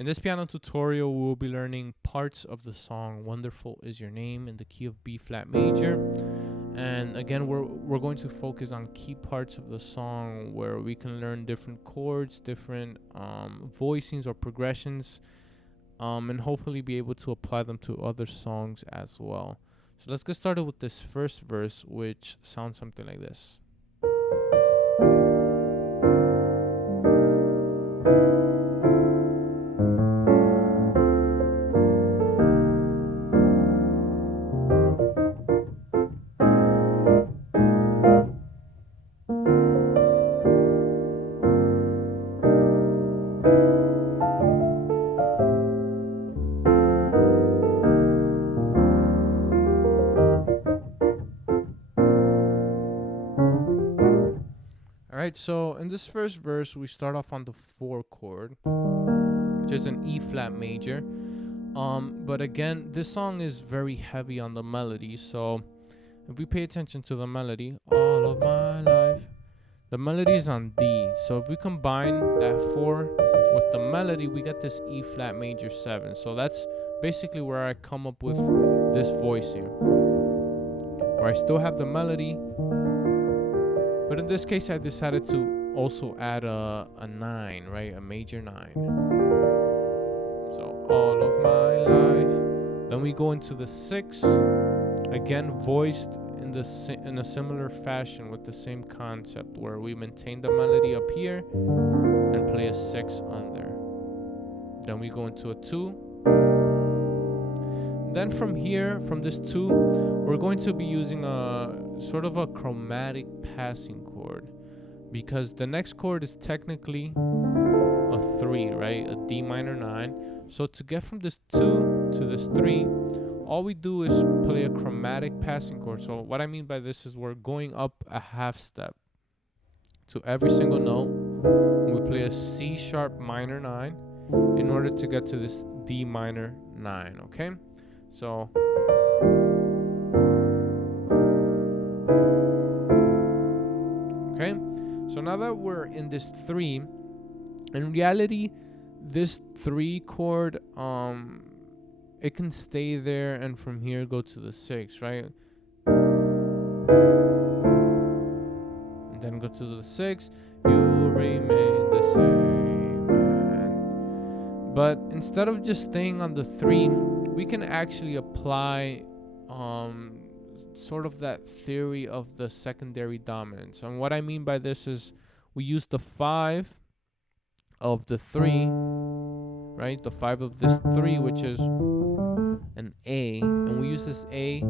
In this piano tutorial, we will be learning parts of the song Wonderful Is Your Name in the key of B flat major. And again, we're going to focus on key parts of the song where we can learn different chords, different voicings or progressions, and hopefully be able to apply them to other songs as well. So let's get started with this first verse, which sounds something like this. Alright, so in this first verse, we start off on the 4 chord, which is an E flat major. But again, this song is very heavy on the melody. So if we pay attention to the melody, all of my life, the melody is on D. So if we combine that 4 with the melody, we get this E flat major 7. So that's basically where I come up with this voicing, where I still have the melody. But in this case, I decided to also add a 9, right? A major 9. So all of my life. Then we go into the 6, again voiced in a similar fashion with the same concept, where we maintain the melody up here and play a 6 under. Then we go into a 2. Then from here, from this 2, we're going to be using a sort of a chromatic passing chord, because the next chord is technically a 3, right? A D minor 9. So to get from this 2 to this 3, all we do is play a chromatic passing chord. So what I mean by this is we're going up a half step to every single note. We play a C sharp minor 9 in order to get to this D minor 9, okay? So okay, so now that we're in this 3, in reality, this 3 chord, it can stay there and from here go to the 6, right? And then go to the 6, you remain the same, man. But instead of just staying on the 3, we can actually apply sort of that theory of the secondary dominance. And what I mean by this is we use the 5 of the 3, right? The 5 of this 3, which is an A, and we use this A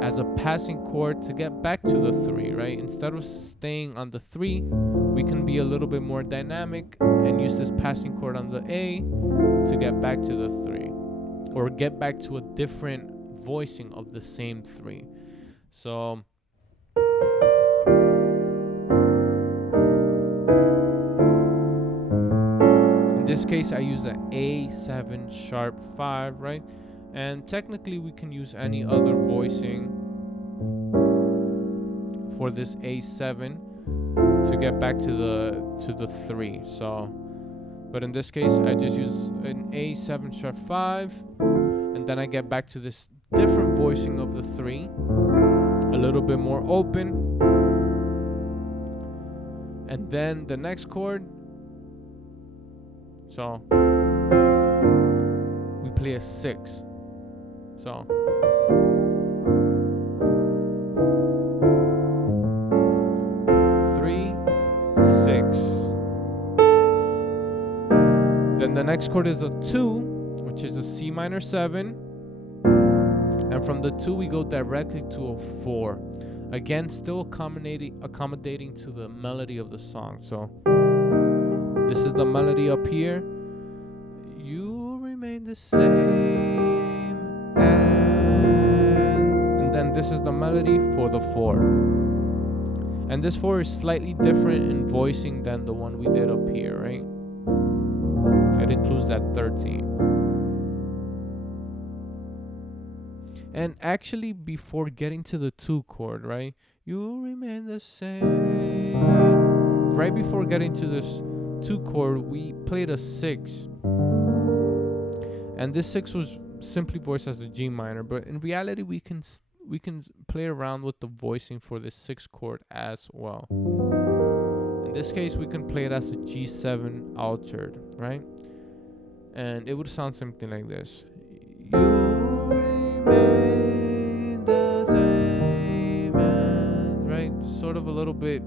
as a passing chord to get back to the 3, right? Instead of staying on the 3, we can be a little bit more dynamic and use this passing chord on the A to get back to the 3, or get back to a different voicing of the same 3. So in this case, I use an A7 sharp 5, right? And technically we can use any other voicing for this A7 to get back to the 3. So, but in this case, I just use an A7 sharp 5, and then I get back to this different voicing of the 3, a little bit more open. And then the next chord, so we play a 6. So then the next chord is a 2, which is a C minor 7. And from the 2, we go directly to a 4. Again, still accommodating to the melody of the song. So this is the melody up here. You remain the same. And then this is the melody for the 4. And this 4 is slightly different in voicing than the one we did up here, right? It includes that 13. And actually, before getting to the 2 chord, right? You remain the same. Right before getting to this 2 chord, we played a 6. And this 6 was simply voiced as a G minor, but in reality we can play around with the voicing for this 6th chord as well. In this case we can play it as a G7 altered, right? And it would sound something like this. You remain the same, right? Sort of a little bit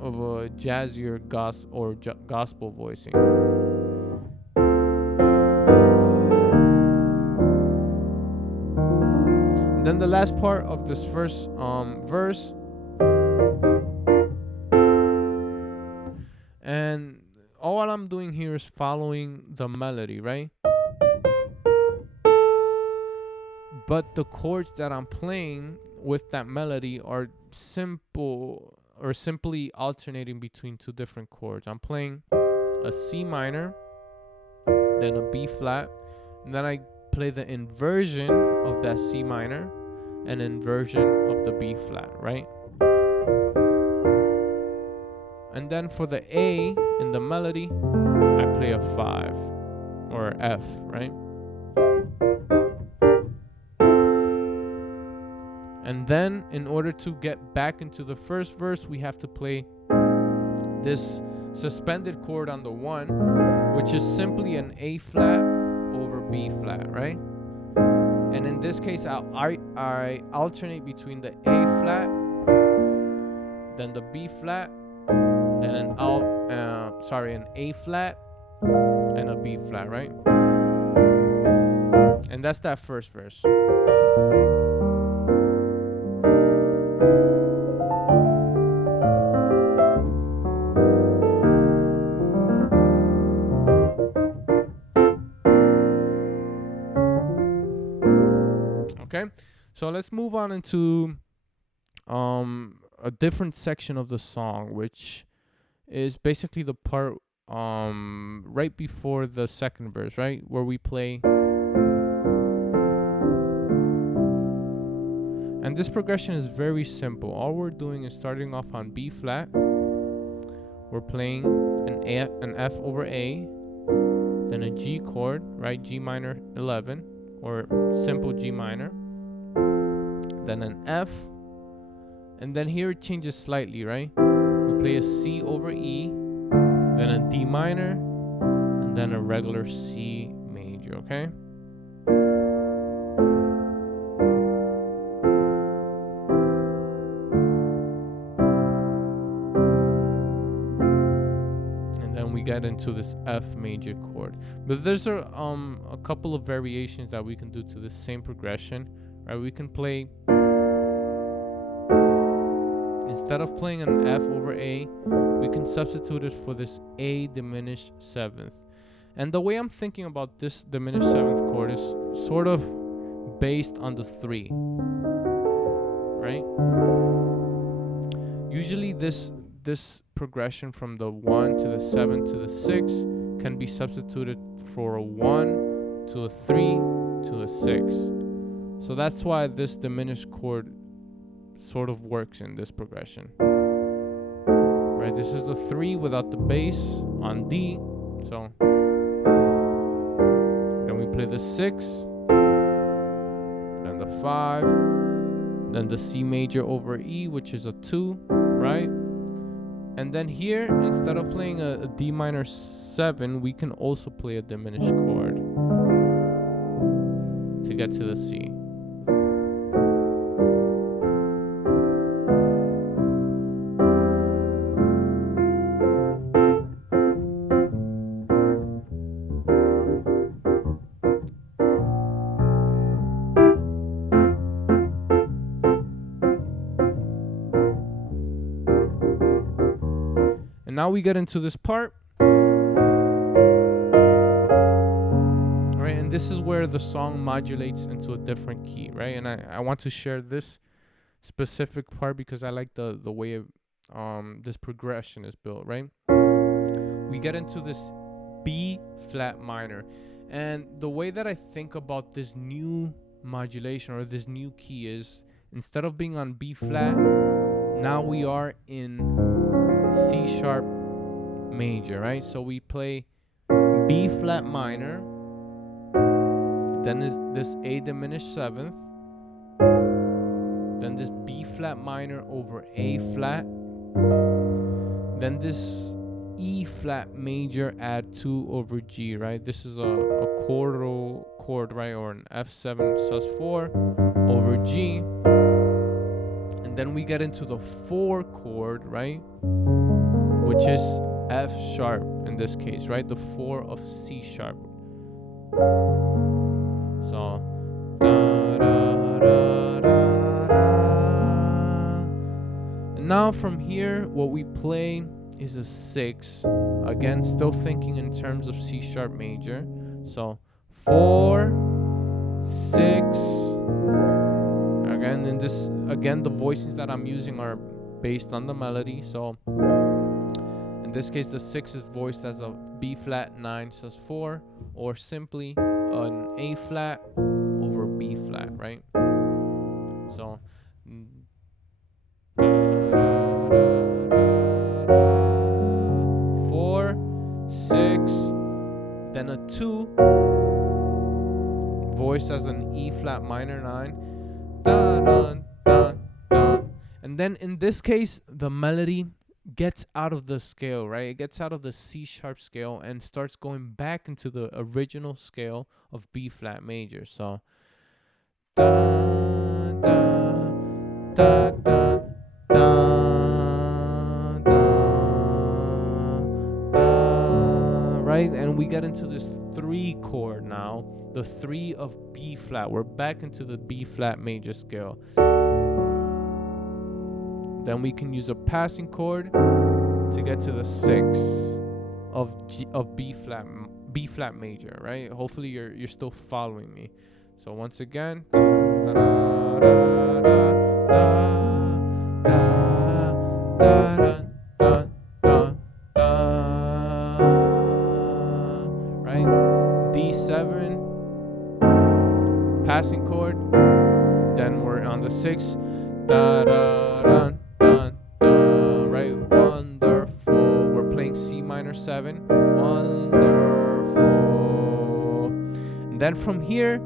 of a jazzier gospel voicing. And then the last part of this first verse, and all I'm doing here is following the melody, right? But the chords that I'm playing with that melody are simple, or simply alternating between 2 different chords. I'm playing a C minor, then a B flat, and then I play the inversion of that C minor and inversion of the B flat, right? And then for the A in the melody, I play a 5 or F, right? And then in order to get back into the first verse, we have to play this suspended chord on the 1, which is simply an A flat over B flat, right? And in this case, I alternate between the A flat, then the B flat, then an A flat and a B flat, right? And that's that first verse. Okay, so let's move on into a different section of the song, which is basically the part right before the second verse, right, where we play. And this progression is very simple. All we're doing is starting off on B flat. We're playing an F over A, then a G chord, right, G minor 11, or simple G minor, then an F, and then here it changes slightly, right? We play a C over E, then a D minor, and then a regular C major, okay? And then we get into this F major chord. But there's a couple of variations that we can do to the same progression, right? We can play, instead of playing an F over A, we can substitute it for this A diminished 7th. And the way I'm thinking about this diminished 7th chord is sort of based on the 3, right? Usually this progression from the 1 to the 7 to the 6 can be substituted for a 1 to a 3 to a 6. So that's why this diminished chord sort of works in this progression, right? This is the 3 without the bass on D, so then we play the 6, then the 5, then the C major over E, which is a 2, right? And then here, instead of playing a D minor 7, we can also play a diminished chord to get to the C. And now we get into this part. Right, and this is where the song modulates into a different key, right? And I want to share this specific part because I like the way this progression is built, right? We get into this B flat minor. And the way that I think about this new modulation or this new key is, instead of being on B flat, now we are in C sharp major, right? So we play B flat minor, then is this A diminished seventh, then this B flat minor over A flat, then this E flat major add 2 over G, right? This is a chordal chord, right? Or an F7 sus4 over G. And then we get into the 4 chord, right? Which is F sharp in this case, right? The 4 of C sharp. So, da, da, da, da, da. And now from here, what we play is a 6. Again, still thinking in terms of C sharp major. So 4, 6. Again, the voicings that I'm using are based on the melody. So in this case, the 6 is voiced as a B flat 9 sus4, or simply an A flat over B flat, right? So 4, 6, then a 2, voiced as an E flat minor 9, dun, dun, dun, dun. And then in this case, the melody gets out of the scale, right? It gets out of the C sharp scale and starts going back into the original scale of B flat major. So da da da da da da, right? And we get into this 3 chord now, the 3 of B flat. We're back into the B flat major scale. Then we can use a passing chord to get to the 6 of B flat major, right? Hopefully you're still following me. So once again, right? D7, passing chord. Then we're on the 6, da da da. Right, wonderful. We're playing C minor 7, wonderful. And then from here,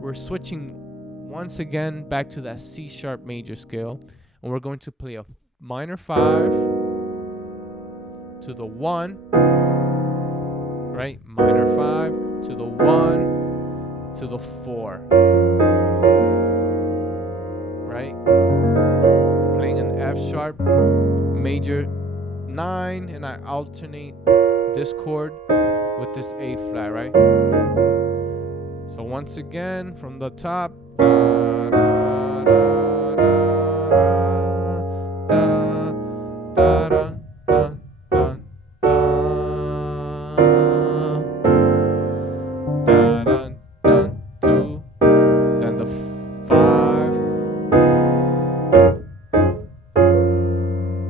we're switching once again back to that C sharp major scale, and we're going to play a minor 5 to the 1, right? Minor 5 to the 1 to the 4, right? Playing an F sharp major 9, and I alternate this chord with this A flat, right? So once again from the top, da, da, da, da, da, da, da, da, da, da, da, 2, then the 5.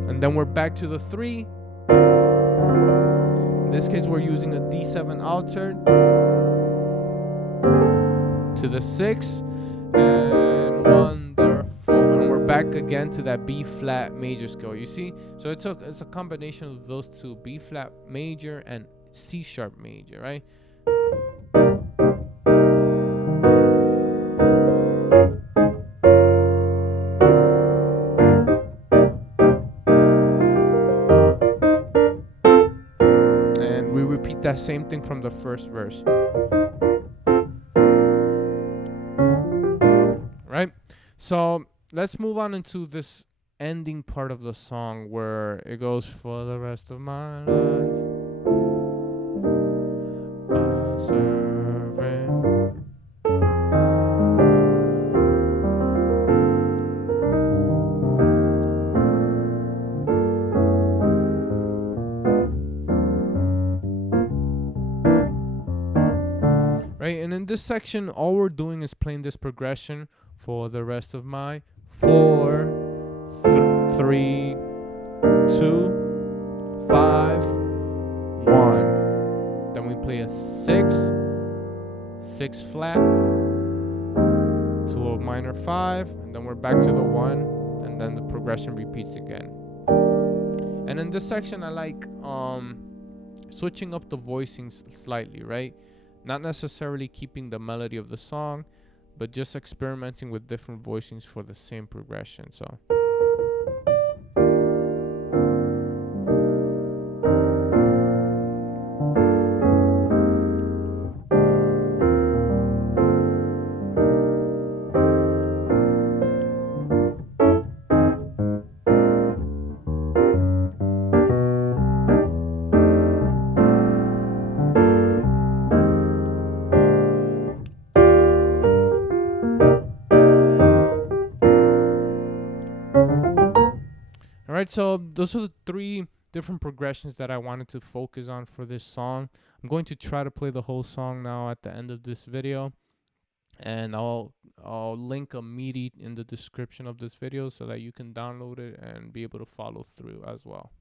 And then we're back to the 3. In this case, we're using a D7 altered to the 6, and wonderful. And we're back again to that B flat major scale. You see, so it's a combination of those two, B flat major and C sharp major, right? That same thing from the first verse, right? So let's move on into this ending part of the song where it goes, for the rest of my life I serve him. Right, and in this section, all we're doing is playing this progression for the rest of my 4, 3, 2, 5, 1. Then we play a 6, 6 flat to a minor 5, and then we're back to the 1, and then the progression repeats again. And in this section, I like switching up the voicings slightly, right? not necessarily keeping the melody of the song, but just experimenting with different voicings for the same progression. So alright, so those are the 3 different progressions that I wanted to focus on for this song. I'm going to try to play the whole song now at the end of this video, and I'll link a MIDI in the description of this video so that you can download it and be able to follow through as well.